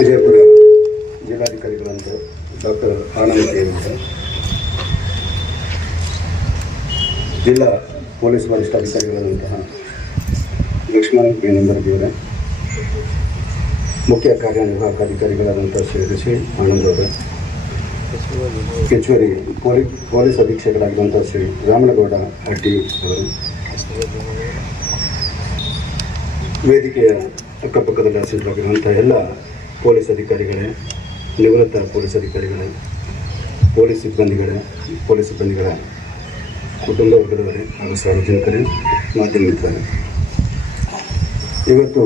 Vijayapura ಜಿಲ್ಲಾಧಿಕಾರಿಗಳಂತ doctor Anand ಜಿಲ್ಲಾ police ವರಿಷ್ಠಾಧಿಕಾರಿಗಳಾದಂತಹ Lakshman ಬೇನಂಬರ್ಗಿಯವರೇ ಮುಖ್ಯ ಕಾರ್ಯನಿರ್ವಾಹಕ ಅಧಿಕಾರಿಗಳಾದಂಥ ಶ್ರೀ ಆನಂದ್ ಅವರ, ಹೆಚ್ಚುವರಿ ಪೊಲೀ, ಪೊಲೀಸ್ ಅಧೀಕ್ಷಕರಾಗಿರುವಂಥ ಶ್ರೀ ರಾಮನಗೌಡ ಹಟ್ಟಿ ಅವರು, ವೇದಿಕೆಯ ಅಕ್ಕಪಕ್ಕದಲ್ಲಿ ಹಸಿರಾಗಿರುವಂಥ ಎಲ್ಲ ಪೊಲೀಸ್ ಅಧಿಕಾರಿಗಳೇ, ನಿವೃತ್ತ ಪೊಲೀಸ್ ಅಧಿಕಾರಿಗಳೇ, ಪೊಲೀಸ್ ಸಿಬ್ಬಂದಿಗಳೇ, ಪೊಲೀಸ್ ಸಿಬ್ಬಂದಿಗಳ ಕುಟುಂಬ ವರ್ಗದವರೇ ಹಾಗೂ ಸಾರ್ವಜನಿಕರೇ ಮಾಧ್ಯಮ ಮಿತ್ರರೇ ಇವತ್ತು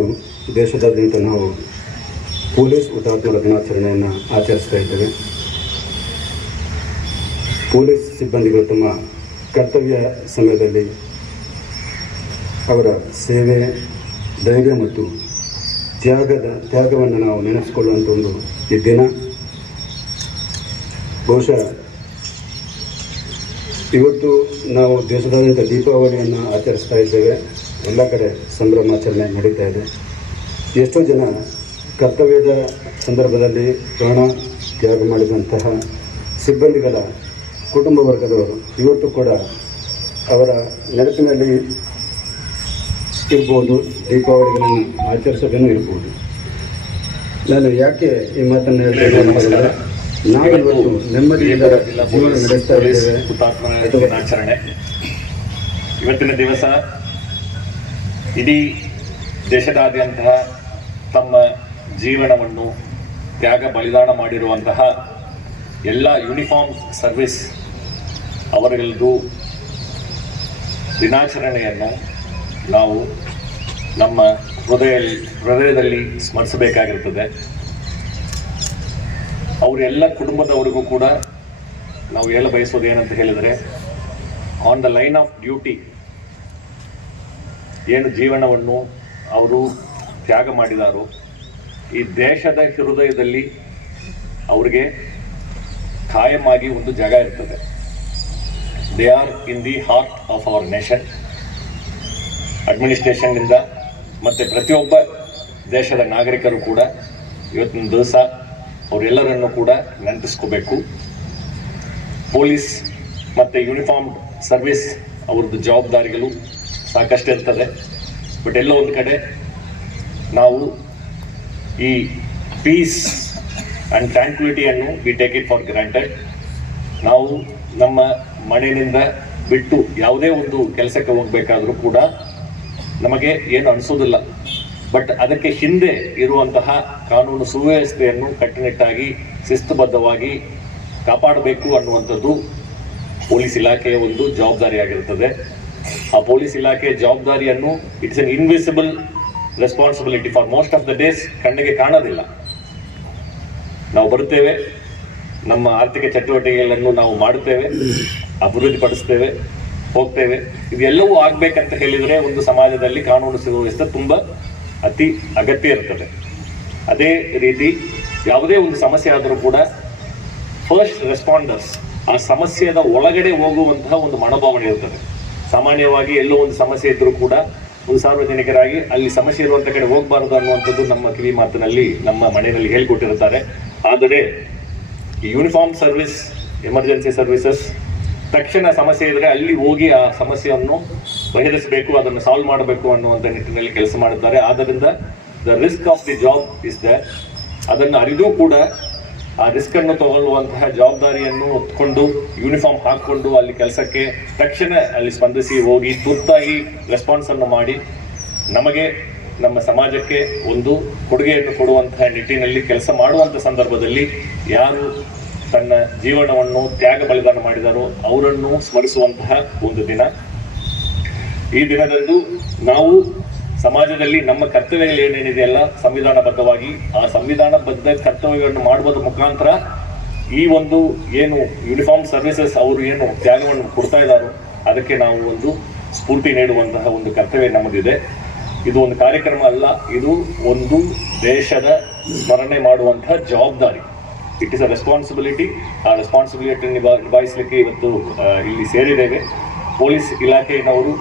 ದೇಶದಾದ್ಯಂತ ನಾವು ಪೊಲೀಸ್ ಹುತಾತ್ಮರ ದಿನಾಚರಣೆಯನ್ನು ಆಚರಿಸ್ತಾ ಇದ್ದೇವೆ. ಪೊಲೀಸ್ ಸಿಬ್ಬಂದಿಗಳು ತಮ್ಮ ಕರ್ತವ್ಯ ಸಮಯದಲ್ಲಿ ಅವರ ಸೇವೆ, ಧೈರ್ಯ ಮತ್ತು ತ್ಯಾಗದ, ತ್ಯಾಗವನ್ನು ನಾವು ನೆನೆಸಿಕೊಳ್ಳುವಂಥ ಒಂದು ಈ ದಿನ. ಬಹುಶಃ ಇವತ್ತು ನಾವು ದೇಶದಾದ್ಯಂತ ದೀಪಾವಳಿಯನ್ನು ಆಚರಿಸ್ತಾ ಇದ್ದೇವೆ. ಎಲ್ಲ ಕಡೆ ಸಂಭ್ರಮಾಚರಣೆ ನಡೀತಾ ಇದೆ. ಎಷ್ಟೋ ಜನ ಕರ್ತವ್ಯದ ಸಂದರ್ಭದಲ್ಲಿ ಪ್ರಾಣ ತ್ಯಾಗ ಮಾಡಿದಂತಹ ಸಿಬ್ಬಂದಿಗಳ ಕುಟುಂಬ ವರ್ಗದವರು ಇವತ್ತು ಕೂಡ ಅವರ ನೆನಪಿನಲ್ಲಿ ಇರ್ಬೋದು ದೀಪಾವಳಿಗಳನ್ನು ಆಚರಿಸೋದನ್ನು ಇರ್ಬೋದು. ನಾನು ಯಾಕೆ ಈ ಮಾತನ್ನು ಹೇಳ್ತೇನೆ ಅಂತಂದರೆ ಇವತ್ತು ನೆಮ್ಮದಿಯಿಂದ ಜೀವನ ನಡೆಸ್ತಾ ಇದ್ದೇವೆ. ದಿನಾಚರಣೆ. ಇವತ್ತಿನ ದಿವಸ ಇಡೀ ದೇಶದಾದ್ಯಂತ ತಮ್ಮ ಜೀವನವನ್ನು ತ್ಯಾಗ, ಬಲಿದಾನ ಮಾಡಿರುವಂತಹ ಎಲ್ಲ ಯೂನಿಫಾರ್ಮ್ ಸರ್ವಿಸ್ ಅವರಿಗೂ ದಿನಾಚರಣೆಯನ್ನು ನಾವು ನಮ್ಮ ಹೃದಯ ಹೃದಯದಲ್ಲಿ ಸ್ಮರಿಸಬೇಕಾಗಿರ್ತದೆ. ಅವರೆಲ್ಲ ಕುಟುಂಬದವರಿಗೂ ಕೂಡ ನಾವು ಹೇಳ ಬಯಸೋದು ಏನಂತ ಹೇಳಿದರೆ on the line of duty ಏನು ಜೀವನವನ್ನು ಅವರು ತ್ಯಾಗ ಮಾಡಿದಾರೋ, ಈ ದೇಶದ ಹೃದಯದಲ್ಲಿ ಅವ್ರಿಗೆ ಆಗಿ ಒಂದು ಜಾಗ ಇರ್ತದೆ. They are in the heart of our nation ಅಡ್ಮಿನಿಸ್ಟ್ರೇಷನ್ನಿಂದ ಮತ್ತು ಪ್ರತಿಯೊಬ್ಬ ದೇಶದ ನಾಗರಿಕರು ಕೂಡ ಇವತ್ತಿನ ದಿವಸ ಅವರೆಲ್ಲರನ್ನು ಕೂಡ ನೆನಪಿಸ್ಕೋಬೇಕು. ಪೊಲೀಸ್ ಮತ್ತು ಯೂನಿಫಾರ್ಮ್ ಸರ್ವಿಸ್ ಅವ್ರದ್ದು ಜವಾಬ್ದಾರಿಗಳು ಸಾಕಷ್ಟು ಇರ್ತದೆ. ಬಟ್ ಎಲ್ಲೋ ಒಂದು ಕಡೆ ನಾವು ಈ peace and ಟ್ರ್ಯಾಂಕ್ವಿಲಿಟಿಯನ್ನು we take it for granted ನಾವು ನಮ್ಮ ಮನೆಯಿಂದ ಬಿಟ್ಟು ಯಾವುದೇ ಒಂದು ಕೆಲಸಕ್ಕೆ ಹೋಗಬೇಕಾದರೂ ಕೂಡ ನಮಗೆ ಏನು ಅನಿಸೋದಿಲ್ಲ. ಬಟ್ ಅದಕ್ಕೆ ಹಿಂದೆ ಇರುವಂತಹ ಕಾನೂನು ಸುವ್ಯವಸ್ಥೆಯನ್ನು ಕಟ್ಟುನಿಟ್ಟಾಗಿ, ಶಿಸ್ತುಬದ್ಧವಾಗಿ ಕಾಪಾಡಬೇಕು ಅನ್ನುವಂಥದ್ದು ಪೊಲೀಸ್ ಇಲಾಖೆಯ ಒಂದು ಜವಾಬ್ದಾರಿಯಾಗಿರುತ್ತದೆ. ಆ ಪೊಲೀಸ್ ಇಲಾಖೆಯ ಜವಾಬ್ದಾರಿಯನ್ನು it's an invisible responsibility for most of the days ಕಣ್ಣಿಗೆ ಕಾಣೋದಿಲ್ಲ. ನಾವು ಬರುತ್ತೇವೆ, ನಮ್ಮ ಆರ್ಥಿಕ ಚಟುವಟಿಕೆಗಳನ್ನು ನಾವು ಮಾಡುತ್ತೇವೆ, ಅಭಿವೃದ್ಧಿಪಡಿಸ್ತೇವೆ ಹೋಗ್ತೇವೆ. ಇದೆಲ್ಲವೂ ಆಗ್ಬೇಕಂತ ಹೇಳಿದರೆ ಒಂದು ಸಮಾಜದಲ್ಲಿ ಕಾನೂನು ಸುವ್ಯವಸ್ಥೆ ತುಂಬ ಅತಿ ಅಗತ್ಯ ಇರ್ತದೆ ಅದೇ ರೀತಿ ಯಾವುದೇ ಒಂದು ಸಮಸ್ಯೆ ಆದರೂ ಕೂಡ ಫಸ್ಟ್ ರೆಸ್ಪಾಂಡರ್ಸ್ ಆ ಸಮಸ್ಯೆದ ಒಳಗಡೆ ಹೋಗುವಂತಹ ಒಂದು ಮನೋಭಾವನೆ ಇರ್ತದೆ ಸಾಮಾನ್ಯವಾಗಿ ಎಲ್ಲೋ ಒಂದು ಸಮಸ್ಯೆ ಇದ್ದರೂ ಕೂಡ ಒಂದು ಸಾರ್ವಜನಿಕರಾಗಿ ಅಲ್ಲಿ ಸಮಸ್ಯೆ ಇರುವಂತ ಕಡೆ ಹೋಗಬಾರದು ಅನ್ನುವಂಥದ್ದು ನಮ್ಮ ಕಿವಿ ಮಾತಿನಲ್ಲಿ, ನಮ್ಮ ಮನೆಯಲ್ಲಿ ಹೇಳಿಕೊಟ್ಟಿರುತ್ತಾರೆ. ಆದರೆ ಯೂನಿಫಾರ್ಮ್ ಸರ್ವಿಸ್ ಎಮರ್ಜೆನ್ಸಿ ಸರ್ವಿಸಸ್ ತಕ್ಷಣ ಸಮಸ್ಯೆ ಇದ್ರೆ ಅಲ್ಲಿ ಹೋಗಿ ಆ ಸಮಸ್ಯೆಯನ್ನು ಬಗೆಹರಿಸಬೇಕು, ಅದನ್ನು ಸಾಲ್ವ್ ಮಾಡಬೇಕು ಅನ್ನುವಂಥ ನಿಟ್ಟಿನಲ್ಲಿ ಕೆಲಸ ಮಾಡುತ್ತಾರೆ. ಆದ್ದರಿಂದ the risk of the job is the ಅದನ್ನು ಅರಿದು ಕೂಡ ಆ ರಿಸ್ಕ್ ಅನ್ನು ತಗೊಳ್ಳುವಂತಹ ಜವಾಬ್ದಾರಿಯನ್ನು ಒತ್ಕೊಂಡು ಯೂನಿಫಾರ್ಮ್ ಹಾಕಿಕೊಂಡು ಅಲ್ಲಿ ಕೆಲಸಕ್ಕೆ ತಕ್ಷಣ ಅಲ್ಲಿ ಸ್ಪಂದಿಸಿ ಹೋಗಿ ತುರ್ತಾಗಿ ರೆಸ್ಪಾನ್ಸ್ ಅನ್ನು ಮಾಡಿ ನಮಗೆ, ನಮ್ಮ ಸಮಾಜಕ್ಕೆ ಒಂದು ಕೊಡುಗೆಯನ್ನು ಕೊಡುವಂತಹ ನಿಟ್ಟಿನಲ್ಲಿ ಕೆಲಸ ಮಾಡುವಂಥ ಸಂದರ್ಭದಲ್ಲಿ ಯಾರು ತನ್ನ ಜೀವನವನ್ನು ತ್ಯಾಗ ಬಲಿದಾನ ಮಾಡಿದರು ಅವರನ್ನು ಸ್ಮರಿಸುವಂತಹ ಒಂದು ದಿನ. ಈ ದಿನದಂದು ನಾವು ಸಮಾಜದಲ್ಲಿ ನಮ್ಮ ಕರ್ತವ್ಯಗಳು ಏನೇನಿದೆಯಲ್ಲ, ಸಂವಿಧಾನಬದ್ಧವಾಗಿ, ಆ ಸಂವಿಧಾನಬದ್ಧ ಕರ್ತವ್ಯಗಳನ್ನು ಮಾಡುವುದರ ಮುಖಾಂತರ ಈ ಒಂದು ಏನು ಯೂನಿಫಾರ್ಮ್ ಸರ್ವಿಸಸ್ ಅವರು ಏನು ತ್ಯಾಗವನ್ನು ಕೊಡ್ತಾ ಇದ್ದಾರೋ, ಅದಕ್ಕೆ ನಾವು ಒಂದು ಸ್ಫೂರ್ತಿ ನೀಡುವಂತಹ ಒಂದು ಕರ್ತವ್ಯ ನಮ್ಮದಿದೆ. ಇದು ಒಂದು ಕಾರ್ಯಕ್ರಮ ಅಲ್ಲ, ಇದು ಒಂದು ದೇಶದ ಸ್ಮರಣೆ ಮಾಡುವಂತಹ ಜವಾಬ್ದಾರಿ. ಇಟ್ ಇಸ್ ಅ ರೆಸ್ಪಾನ್ಸಿಬಿಲಿಟಿ ಆ ರೆಸ್ಪಾನ್ಸಿಬಿಲಿಟಿ ನಿಭಾ, ನಿಭಾಯಿಸಲಿಕ್ಕೆ ಇವತ್ತು ಇಲ್ಲಿ ಸೇರಿದ್ದೇವೆ. ಪೊಲೀಸ್ ಇಲಾಖೆಯವರು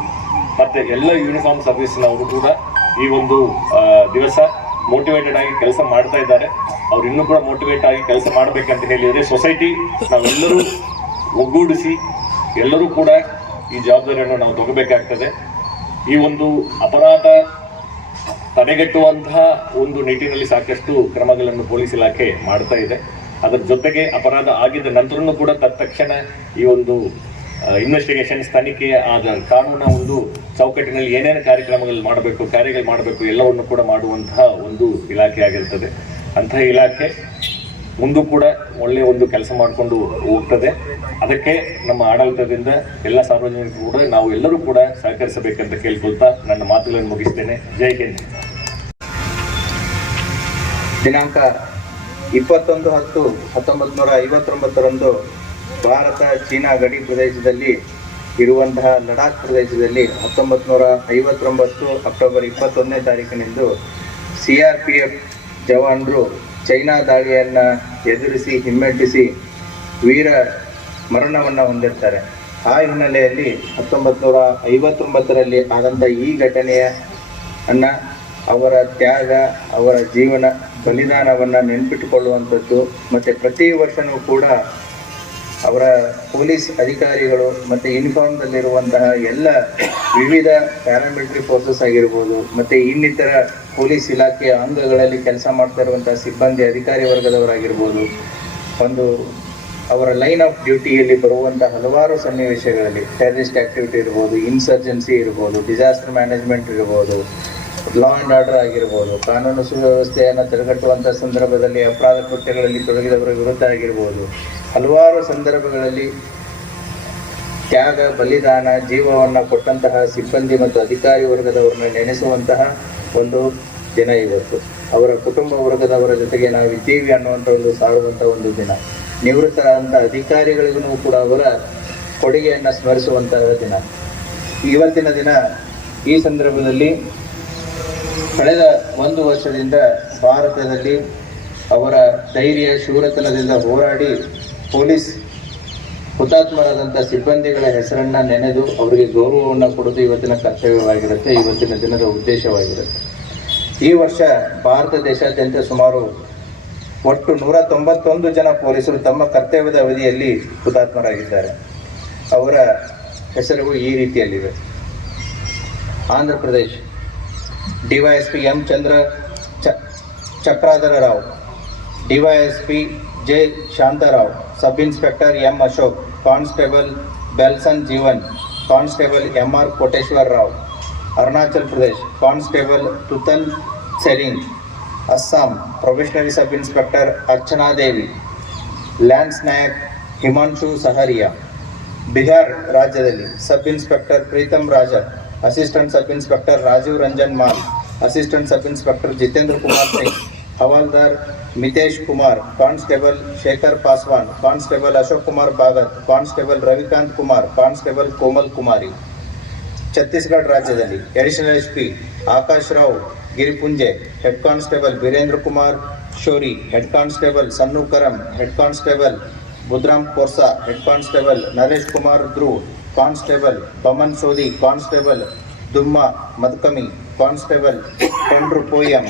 ಮತ್ತು ಎಲ್ಲ ಯೂನಿಫಾರ್ಮ್ ಸರ್ವಿಸ್ನವರು ಕೂಡ ಈ ಒಂದು ದಿವಸ ಮೋಟಿವೇಟೆಡ್ ಆಗಿ ಕೆಲಸ ಮಾಡ್ತಾ ಇದ್ದಾರೆ. ಅವ್ರು ಇನ್ನೂ ಕೂಡ ಮೋಟಿವೇಟ್ ಆಗಿ ಕೆಲಸ ಮಾಡಬೇಕಂತ ಹೇಳಿದರೆ ಸೊಸೈಟಿ ನಾವೆಲ್ಲರೂ ಒಗ್ಗೂಡಿಸಿ ಎಲ್ಲರೂ ಕೂಡ ಈ ಜವಾಬ್ದಾರಿಯನ್ನು ನಾವು ತಗೋಬೇಕಾಗ್ತದೆ. ಈ ಒಂದು ಅಪರಾಧ ತಡೆಗಟ್ಟುವಂತಹ ಒಂದು ನಿಟ್ಟಿನಲ್ಲಿ ಸಾಕಷ್ಟು ಕ್ರಮಗಳನ್ನು ಪೊಲೀಸ್ ಇಲಾಖೆ ಮಾಡ್ತಾ ಇದೆ. ಅದರ ಜೊತೆಗೆ ಅಪರಾಧ ಆಗಿದ ನಂತರನೂ ಕೂಡ ತತ್ಕ್ಷಣ ಈ ಒಂದು ಇನ್ವೆಸ್ಟಿಗೇಷನ್ಸ್ ತನಿಖೆ ಆದ ಕಾನೂನ ಒಂದು ಚೌಕಟ್ಟಿನಲ್ಲಿ ಏನೇನು ಕಾರ್ಯಕ್ರಮಗಳು ಮಾಡಬೇಕು, ಕಾರ್ಯಗಳು ಮಾಡಬೇಕು ಎಲ್ಲವನ್ನು ಕೂಡ ಮಾಡುವಂತಹ ಒಂದು ಇಲಾಖೆ ಆಗಿರ್ತದೆ. ಅಂತಹ ಇಲಾಖೆ ಮುಂದೂ ಕೂಡ ಒಳ್ಳೆಯ ಒಂದು ಕೆಲಸ ಮಾಡಿಕೊಂಡು ಹೋಗ್ತದೆ. ಅದಕ್ಕೆ ನಮ್ಮ ಆಡಳಿತದಿಂದ ಎಲ್ಲ ಸಾರ್ವಜನಿಕರು ಕೂಡ, ನಾವು ಎಲ್ಲರೂ ಕೂಡ ಸಹಕರಿಸಬೇಕಂತ ಕೇಳ್ಕೊಳ್ತಾ ನನ್ನ ಮಾತುಗಳನ್ನು ಮುಗಿಸ್ತೇನೆ. ಜೈ ಹಿಂದ್. ದಿನಾಂಕ ಇಪ್ಪತ್ತೊಂದು ಹತ್ತು ಹತ್ತೊಂಬತ್ತು ನೂರ ಐವತ್ತೊಂಬತ್ತರಂದು ಭಾರತ ಚೀನಾ ಗಡಿ ಪ್ರದೇಶದಲ್ಲಿ ಇರುವಂತಹ ಲಡಾಖ್ ಪ್ರದೇಶದಲ್ಲಿ ಹತ್ತೊಂಬತ್ತು ನೂರ ಐವತ್ತೊಂಬತ್ತು ಅಕ್ಟೋಬರ್ ಇಪ್ಪತ್ತೊಂದನೇ ತಾರೀಕಿನಿಂದ ಸಿ ಆರ್ ಪಿ ಎಫ್ ಜವಾನರು ಚೈನಾ ದಾಳಿಯನ್ನು ಎದುರಿಸಿ ಹಿಮ್ಮೆಟ್ಟಿಸಿ ವೀರ ಮರಣವನ್ನು ಹೊಂದಿರ್ತಾರೆ. ಆ ಹಿನ್ನೆಲೆಯಲ್ಲಿ ಹತ್ತೊಂಬತ್ತು ನೂರ ಐವತ್ತೊಂಬತ್ತರಲ್ಲಿ ಆದಂಥ ಈ ಘಟನೆಯ ಅನ್ನ ಅವರ ತ್ಯಾಗ, ಅವರ ಜೀವನ, ಬಲಿದಾನವನ್ನು ನೆನಪಿಟ್ಟುಕೊಳ್ಳುವಂಥದ್ದು, ಮತ್ತು ಪ್ರತಿ ವರ್ಷವೂ ಕೂಡ ಅವರ ಪೊಲೀಸ್ ಅಧಿಕಾರಿಗಳು ಮತ್ತು ಯೂನಿಫಾರ್ಮ್ದಲ್ಲಿರುವಂತಹ ಎಲ್ಲ ವಿವಿಧ ಪ್ಯಾರಾಮಿಲಿಟರಿ ಫೋರ್ಸಸ್ ಆಗಿರ್ಬೋದು, ಮತ್ತು ಇನ್ನಿತರ ಪೊಲೀಸ್ ಇಲಾಖೆಯ ಅಂಗಗಳಲ್ಲಿ ಕೆಲಸ ಮಾಡ್ತಾ ಇರುವಂತಹ ಸಿಬ್ಬಂದಿ ಅಧಿಕಾರಿ ವರ್ಗದವರಾಗಿರ್ಬೋದು, ಒಂದು ಅವರ ಲೈನ್ ಆಫ್ ಡ್ಯೂಟಿಯಲ್ಲಿ ಬರುವಂಥ ಹಲವಾರು ಸನ್ನಿವೇಶಗಳಲ್ಲಿ ಟೆರರಿಸ್ಟ್ ಆಕ್ಟಿವಿಟಿ ಇರ್ಬೋದು ಇನ್ಸರ್ಜೆನ್ಸಿ ಇರ್ಬೋದು ಡಿಸಾಸ್ಟರ್ ಮ್ಯಾನೇಜ್ಮೆಂಟ್ ಇರ್ಬೋದು ಲಾ ಆ್ಯಂಡ್ ಆರ್ಡರ್ ಆಗಿರ್ಬೋದು, ಕಾನೂನು ಸುವ್ಯವಸ್ಥೆಯನ್ನು ತಡೆಗಟ್ಟುವಂಥ ಸಂದರ್ಭದಲ್ಲಿ ಅಪರಾಧ ಕೃತ್ಯಗಳಲ್ಲಿ ತೊಡಗಿದವರ ವಿರುದ್ಧ ಆಗಿರ್ಬೋದು, ಹಲವಾರು ಸಂದರ್ಭಗಳಲ್ಲಿ ತ್ಯಾಗ, ಬಲಿದಾನ, ಜೀವವನ್ನು ಕೊಟ್ಟಂತಹ ಸಿಬ್ಬಂದಿ ಮತ್ತು ಅಧಿಕಾರಿ ವರ್ಗದವರನ್ನು ನೆನೆಸುವಂತಹ ಒಂದು ದಿನ ಇವತ್ತು. ಅವರ ಕುಟುಂಬ ವರ್ಗದವರ ಜೊತೆಗೆ ನಾವು ಇದ್ದೀವಿ ಅನ್ನುವಂಥ ಒಂದು ಸಾರುವಂಥ ಒಂದು ದಿನ. ನಿವೃತ್ತರಾದಂಥ ಅಧಿಕಾರಿಗಳಿಗೂ ಕೂಡ ಅವರ ಕೊಡುಗೆಯನ್ನು ಸ್ಮರಿಸುವಂತಹ ದಿನ. ಇವತ್ತಿನ ದಿನ ಈ ಸಂದರ್ಭದಲ್ಲಿ ಕಳೆದ ಒಂದು ವರ್ಷದಿಂದ ಭಾರತದಲ್ಲಿ ಅವರ ಧೈರ್ಯ, ಶೂರತನದಿಂದ ಹೋರಾಡಿ ಪೊಲೀಸ್ ಹುತಾತ್ಮರಾದಂಥ ಸಿಬ್ಬಂದಿಗಳ ಹೆಸರನ್ನು ನೆನೆದು ಅವರಿಗೆ ಗೌರವವನ್ನು ಕೊಡೋದು ಇವತ್ತಿನ ಕರ್ತವ್ಯವಾಗಿರುತ್ತೆ, ಇವತ್ತಿನ ದಿನದ ಉದ್ದೇಶವಾಗಿರುತ್ತೆ. ಈ ವರ್ಷ ಭಾರತ ದೇಶಾದ್ಯಂತ ಸುಮಾರು ಒಟ್ಟು ನೂರ ತೊಂಬತ್ತೊಂದು ಜನ ಪೊಲೀಸರು ತಮ್ಮ ಕರ್ತವ್ಯದ ಅವಧಿಯಲ್ಲಿ ಹುತಾತ್ಮರಾಗಿದ್ದಾರೆ. ಅವರ ಹೆಸರುಗಳು ಈ ರೀತಿಯಲ್ಲಿವೆ. ಆಂಧ್ರ ಪ್ರದೇಶ್. ಡಿವೈಎಸ್ಪಿ ಎಂ ಚಂದ್ರ ಚ Chakradhara Rao DYSP J Shantarao sub inspector M Ashok constable Belson Jeevan constable M R Koteshwara Rao Arunachal Pradesh constable Tutal Tsering Assam probationary sub inspector Archana Devi lance Naik Himanshu Saharia Bihar ರಾಜ್ಯದಲ್ಲಿ sub inspector Pritam Raja assistant sub inspector Rajiv Ranjan Mal assistant sub inspector Jitendra Kumar Singh Havaldar Mitesh Kumar constable Shekhar Paswan constable Ashok Kumar Bhagat constable Ravikant Kumar constable Komal Kumari Chhattisgarh ರಾಜ್ಯದಲ್ಲಿ additional S P Akash Rao Giripunje head constable Virendra Kumar Shori head constable Sannu Karam head constable Budhram Korsa head constable Naresh Kumar Dhruv constable Baman Sodi constable Dumma Madkami constable Kondru Poyam.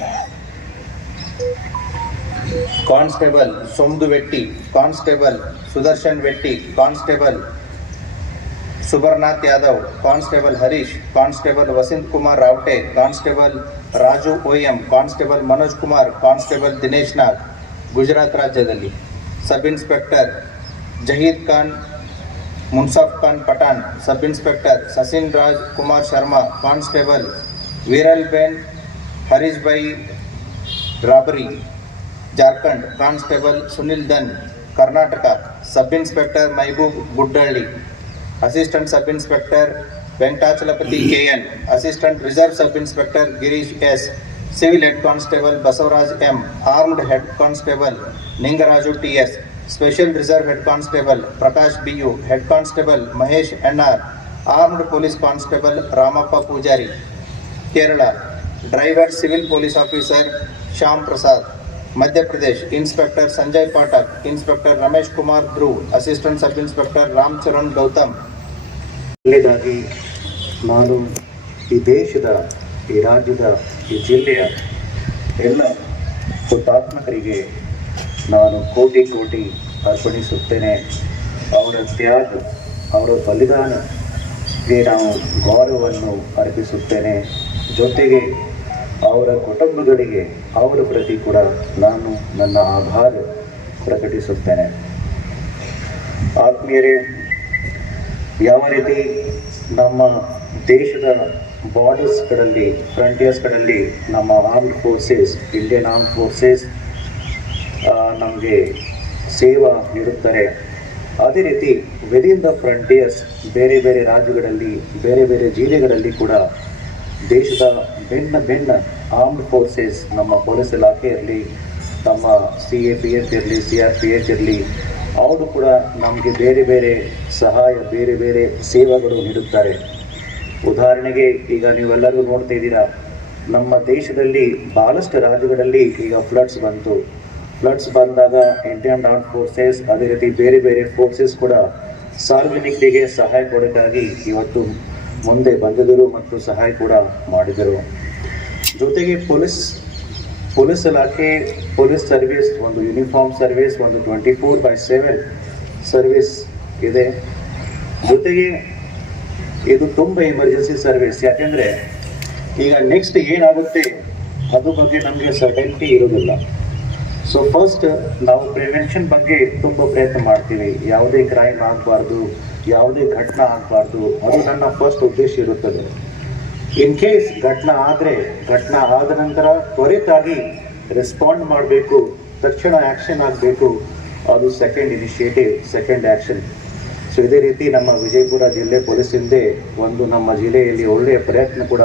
Constable Somdu Vetti. Constable, Sudarshan Vetti. Constable Subarnath Yadav. Constable, Harish. Constable, Vasant Kumar Ravte. Constable, Raju O M constable, Manoj Kumar. Constable, Dinesh Nag. Gujarat ರಾಜ್ಯದಲ್ಲಿ. Sub inspector Zahid Khan Munsaf Khan Pathan, sub inspector ಸಸಿನ್ Raj Kumar Sharma, constable Viral ben Harish bhai Rabari, Jharkhand constable Sunil Dhan Karnataka sub inspector Mehboob Guddalli, assistant sub inspector Venkatachalapathi KN, assistant reserve sub inspector Girish S, civil head constable Basavaraj M armed head constable Ningaraju TS special reserve head constable Prakash BU head constable Mahesh NR armed police constable Ramappa Pujari Kerala driver civil police officer Shyam Prasad Madhya Pradesh inspector Sanjay Pathak inspector Ramesh Kumar Dhruv assistant sub inspector Ram Charan Gautam ಮೊದಲನೇದಾಗಿ ನಾನು ಈ ದೇಶದ, ಈ ರಾಜ್ಯದ, ಈ ಜಿಲ್ಲೆಯ ಎಲ್ಲ ಹುತಾತ್ಮಕರಿಗೆ ನಾನು ಕೋಟಿ ಕೋಟಿ ಅರ್ಪಣಿಸುತ್ತೇನೆ. ಅವರ ತ್ಯಾಗ, ಅವರ ಬಲಿದಾನಕ್ಕೆ ನಾವು ಗೌರವವನ್ನು ಅರ್ಪಿಸುತ್ತೇನೆ. ಜೊತೆಗೆ ಅವರ ಕುಟುಂಬಗಳಿಗೆ ಅವರ ಪ್ರತಿ ಕೂಡ ನಾನು ನನ್ನ ಆಭಾರ ಪ್ರಕಟಿಸುತ್ತೇನೆ. ಆತ್ಮೀಯರೇ, ಯಾವ ರೀತಿ ನಮ್ಮ ದೇಶದ ಬಾರ್ಡರ್ಸ್ಗಳಲ್ಲಿ ಫ್ರಂಟಿಯರ್ಸ್ಗಳಲ್ಲಿ ನಮ್ಮ armed forces Indian armed forces ನಮಗೆ ಸೇವಾ ನೀಡುತ್ತಾರೆ. ಅದೇ ರೀತಿ ವಿದಿನ್ ದ ಫ್ರಂಟಿಯರ್ಸ್ ಬೇರೆ ಬೇರೆ ರಾಜ್ಯಗಳಲ್ಲಿ, ಬೇರೆ ಬೇರೆ ಜಿಲ್ಲೆಗಳಲ್ಲಿ ಕೂಡ ದೇಶದ ಭಿನ್ನ ಭಿನ್ನ ಆರ್ಮ್ಡ್ ಫೋರ್ಸಸ್ ನಮ್ಮ ಪೊಲೀಸ್ ಇಲಾಖೆ ಇರಲಿ, ನಮ್ಮ ಸಿ ಎ ಪಿ ಎಫ್ ಇರಲಿ ಸಿ ಆರ್ ಪಿ ಎಫ್ ಇರಲಿ, ಅವರು ಕೂಡ ನಮಗೆ ಬೇರೆ ಬೇರೆ ಸಹಾಯ, ಬೇರೆ ಬೇರೆ ಸೇವೆಗಳು ನೀಡುತ್ತಾರೆ. ಉದಾಹರಣೆಗೆ ಈಗ ನೀವೆಲ್ಲರೂ ನೋಡ್ತಾ ಇದ್ದೀರಾ, ನಮ್ಮ ದೇಶದಲ್ಲಿ ಭಾಳಷ್ಟು ರಾಜ್ಯಗಳಲ್ಲಿ ಈಗ ಫ್ಲಡ್ಸ್ ಬಂತು. ಫ್ಲಡ್ಸ್ ಬಂದಾಗ ಇಂಡಿಯನ್ ಆರ್ಮ್ ಫೋರ್ಸಸ್ ಅದೇ ರೀತಿ ಬೇರೆ ಬೇರೆ ಫೋರ್ಸಸ್ ಕೂಡ ಸಾರ್ವಜನಿಕರಿಗೆ ಸಹಾಯ ಕೊಡೋಕ್ಕಾಗಿ ಇವತ್ತು ಮುಂದೆ ಬಂದಿದ್ದರು ಮತ್ತು ಸಹಾಯ ಕೂಡ ಮಾಡಿದರು. ಜೊತೆಗೆ ಪೊಲೀಸ್ ಪೊಲೀಸ್ ಇಲಾಖೆ, ಪೊಲೀಸ್ ಸರ್ವಿಸ್, ಒಂದು ಯೂನಿಫಾರ್ಮ್ ಸರ್ವಿಸ್ ಒಂದು twenty four by seven service ಇದೆ. ಜೊತೆಗೆ ಇದು ತುಂಬ ಎಮರ್ಜೆನ್ಸಿ ಸರ್ವಿಸ್ ಯಾಕೆಂದರೆ ಈಗ ನೆಕ್ಸ್ಟ್ ಏನಾಗುತ್ತೆ ಅದ್ರ ಬಗ್ಗೆ ನಮಗೆ ಸರ್ಟೆನ್ಟಿ ಇರೋದಿಲ್ಲ ಸೊ ಫಸ್ಟ್ ನಾವು ಪ್ರಿವೆನ್ಷನ್ ಬಗ್ಗೆ ತುಂಬ ಪ್ರಯತ್ನ ಮಾಡ್ತೀವಿ. ಯಾವುದೇ ಕ್ರೈಮ್ ಆಗಬಾರ್ದು, ಯಾವುದೇ ಘಟನೆ ಆಗಬಾರ್ದು, ಅದು ನನ್ನ ಫಸ್ಟ್ ಉದ್ದೇಶ ಇರುತ್ತದೆ. ಇನ್ ಕೇಸ್ ಘಟನೆ ಆದರೆ, ಘಟನೆ ಆದ ನಂತರ ತ್ವರಿತಾಗಿ ರೆಸ್ಪಾಂಡ್ ಮಾಡಬೇಕು, ತಕ್ಷಣ ಆ್ಯಕ್ಷನ್ ಆಗಬೇಕು. ಅದು second initiative second action so ಇದೇ ರೀತಿ ನಮ್ಮ ವಿಜಯಪುರ ಜಿಲ್ಲೆ ಪೊಲೀಸಿಂದೇ ಒಂದು ನಮ್ಮ ಜಿಲ್ಲೆಯಲ್ಲಿ ಒಳ್ಳೆಯ ಪ್ರಯತ್ನ ಕೂಡ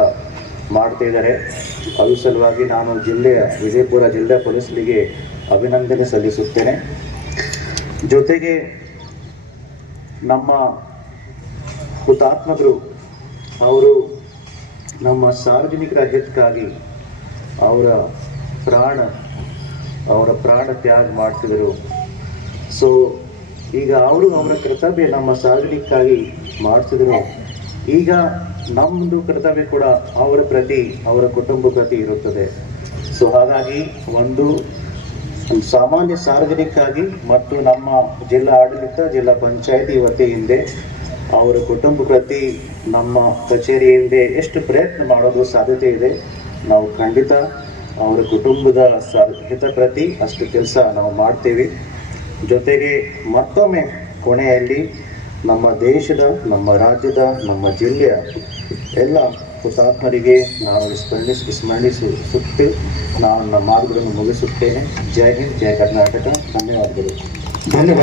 ಮಾಡ್ತಾ ಇದ್ದಾರೆ. ಅದು ಸಲುವಾಗಿ ನಾನು ಜಿಲ್ಲೆಯ, ವಿಜಯಪುರ ಜಿಲ್ಲಾ ಪೊಲೀಸರಿಗೆ ಅಭಿನಂದನೆ ಸಲ್ಲಿಸುತ್ತೇನೆ. ಜೊತೆಗೆ ನಮ್ಮ ಹುತಾತ್ಮರು, ಅವರು ನಮ್ಮ ಸಾರ್ವಜನಿಕರ ಹಿತಕ್ಕಾಗಿ ಅವರ ಪ್ರಾಣ ಅವರ ಪ್ರಾಣ ತ್ಯಾಗ ಮಾಡ್ತಿದ್ರು ಸೊ ಈಗ ಅವರು ಅವರ ಕರ್ತವ್ಯ ನಮ್ಮ ಸಾರ್ವಜನಿಕಕ್ಕಾಗಿ ಮಾಡ್ತಿದ್ರು ಈಗ ನಮ್ಮದು ಕರ್ತವ್ಯ ಕೂಡ ಅವರ ಪ್ರತಿ, ಅವರ ಕುಟುಂಬ ಪ್ರತಿ ಇರುತ್ತದೆ. ಸೊ ಹಾಗಾಗಿ ಒಂದು ಸಾಮಾನ್ಯ ಸಾರ್ವಜನಿಕಾಗಿ ಮತ್ತು ನಮ್ಮ ಜಿಲ್ಲಾ ಆಡಳಿತ, ಜಿಲ್ಲಾ ಪಂಚಾಯತಿ ವತಿಯಿಂದ ಅವರ ಕುಟುಂಬ ಪ್ರತಿ ನಮ್ಮ ಕಚೇರಿಯಿಂದ ಎಷ್ಟು ಪ್ರಯತ್ನ ಮಾಡೋದು ಸಾಧ್ಯತೆ ಇದೆ, ನಾವು ಖಂಡಿತ ಅವರ ಕುಟುಂಬದ ಹಿತ ಪ್ರತಿ ಅಷ್ಟು ಕೆಲಸ ನಾವು ಮಾಡ್ತೀವಿ. ಜೊತೆಗೆ ಮತ್ತೊಮ್ಮೆ ಕೊನೆಯಲ್ಲಿ ನಮ್ಮ ದೇಶದ, ನಮ್ಮ ರಾಜ್ಯದ, ನಮ್ಮ ಜಿಲ್ಲೆಯ ಎಲ್ಲ ಹುತಾತ್ಮರಿಗೆ ನಾನು ಸ್ಮರಣಿಸಿ ಸ್ಮರಣಿಸುತ್ತೆ ನಾನು ನನ್ನ ಮಾರ್ಗವನ್ನು ಮುಗಿಸುತ್ತೇನೆ. ಜೈ ಹಿಂದ್, ಜೈ ಕರ್ನಾಟಕ. ಧನ್ಯವಾದಗಳು. ಧನ್ಯವಾದ.